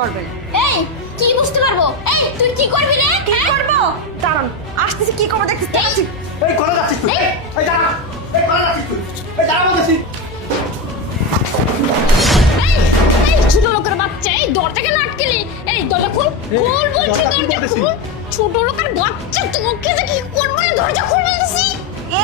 পারবেন। এই কি বুঝতে পারবো? এই তুই কি করবি রে? কি করবো? দাঁড়ান, আসতেছি, কি করবো দেখতেছি। এই কোথায় যাচ্ছিস তুই? এই দাঁড়া, এই কোথায় যাচ্ছিস তুই? এই দাঁড়া বলতেছি। এই এই ছোট লোকের বাচ্চা, এই দরজা কেন আটকেলি? এই দরজা খুল, খুল বলছি, দরজা খুল। ছোট লোকের বাচ্চা, তোকে যে কি করবো না, দরজা খুল বলতেছি।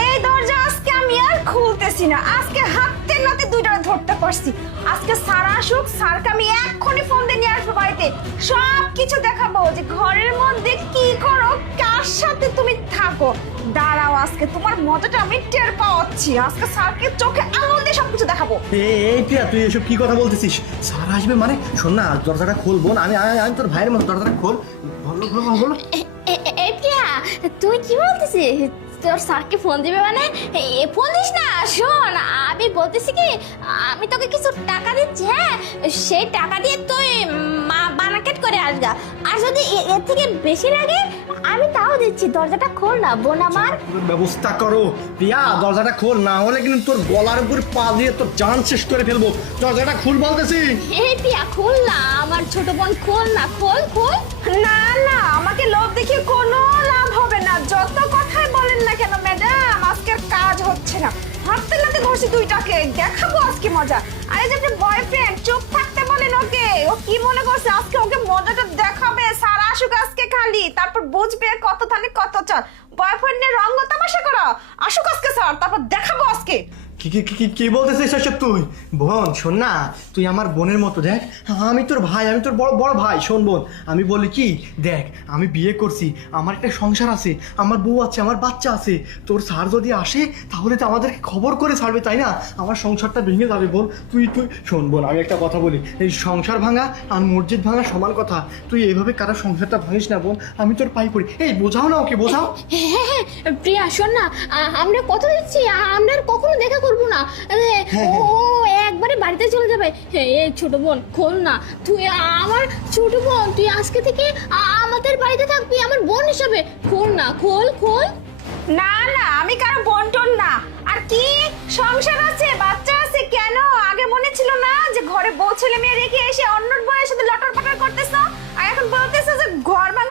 এই দরজা আজকে আমি আর খুলতেছি না। আজকে হাতে নাতে দুইটা ধরতে পারছি। আজকে স্যার আসুক, স্যারকে আমি এক্ষুনি ফোন দিয়ে নিয়ে আসবো বাড়িতে। সব কিছু দেখাবো যে ঘরের মধ্যে কি করো, কার সাথে তুমি থাকো। দাঁড়াও, আজকে তোমার মজাটা আমি টের পাচ্ছি। আজকে স্যারকে চোখে আঙুল দিয়ে সবকিছু দেখাবো। এই প্রিয়া, তুই এসব কি কথা বলতেছিস? স্যার আসবে মানে? শোন না, দরজাটা খোল বোন। আমি তোর ভাইয়ের মতো, দরজাটা খোল। বলো। এই প্রিয়া, তুই কি বলতেছিস? তোর স্যারকে ফোন দিবে মানে? ফোন দিস না। শোন, আমি বলতেছি কি, আমি তোকে কিছু টাকা দিচ্ছি, হ্যাঁ, সেই টাকা দিয়ে তুই বানাকেট করে আসগা। আর যদি এর থেকে বেশি লাগে আমি তাও দিচ্ছি। দরজাটা খোল না বোন আমার। ব্যবস্থা করো প্রিয়া, দরজাটা খোল, না হলে কিন্তু তোর গলার উপর পা দিয়ে তোর জান শেষ করে ফেলবো। দরজাটা খুল বলতেছি। এই প্রিয়া, খোল না আমার ছোট বোন, খোল না, খোল। না না, আমাকে লোভ দেখিয়ে কোনো লাভ হবে না। যত কথাই বলেন না কেন ম্যাডাম, আজকের কাজ হচ্ছে না। হাতে নাতে ধরছি দুইটাকে, দেখাবো আজকে মজা। আরে যে আপনার বয়ফ্রেন্ড, চুপ থাকতে বলেন ওকে। ও কি মনে করছে আজকে ওকে মজাটা দেখাবে? সারা আসুক আজকে খালি, তারপর বুঝবে কত থানে কত চাল। বয়ফ্রেন্ডের রঙ্গ তামাশা করা। আসুক আজকে স্যার, তারপর দেখাবো আজকে। কি বলতেছিস এসব তুই? বোন শোন না, তুই আমার বোনের মতো। দেখ, আমি তোর ভাই, আমি তোর বড় ভাই। শোন বোন, আমি বলি কি, দেখ, আমি বিয়ে করছি, আমার একটা সংসার আছে, আমার বউ আছে, আমার বাচ্চা আছে। তোর স্যার যদি আসে তাহলে তো আমাদেরকে খবর করে ছাড়বে, তাই না? আমার সংসারটা ভেঙে যাবে বোন। তুই শোন বোন, আমি একটা কথা বলি, এই সংসার ভাঙা আর মসজিদ ভাঙা সমান কথা। তুই এইভাবে কারো সংসারটা ভাঙিস না বোন, আমি তোর পাই পড়ি। এই বোঝাও না ওকে, বোঝাও। হ্যাঁ, প্রিয়া শোন না, আমরা কত দিচ্ছি, আমরা আর কখনো দেখা করবো না। ও একবারে বাড়িতে চলে যাবে। এই ছোট বোন, খোল না। তুই আমার ছোট বোন, তুই আজকে থেকে আমাদের বাড়িতে থাকবি আমার বোন হিসাবে। খোল না, খোল। না না, আমি কারো বন্টন না। আর কি সংসার আছে, বাচ্চা আছে, কেন আগে মনে ছিল না যে ঘরে বউ ছেলে মেয়ে রেখে এসে অন্য বউয়ের সাথে লটর পটর করতেছ? আর এখন বলতে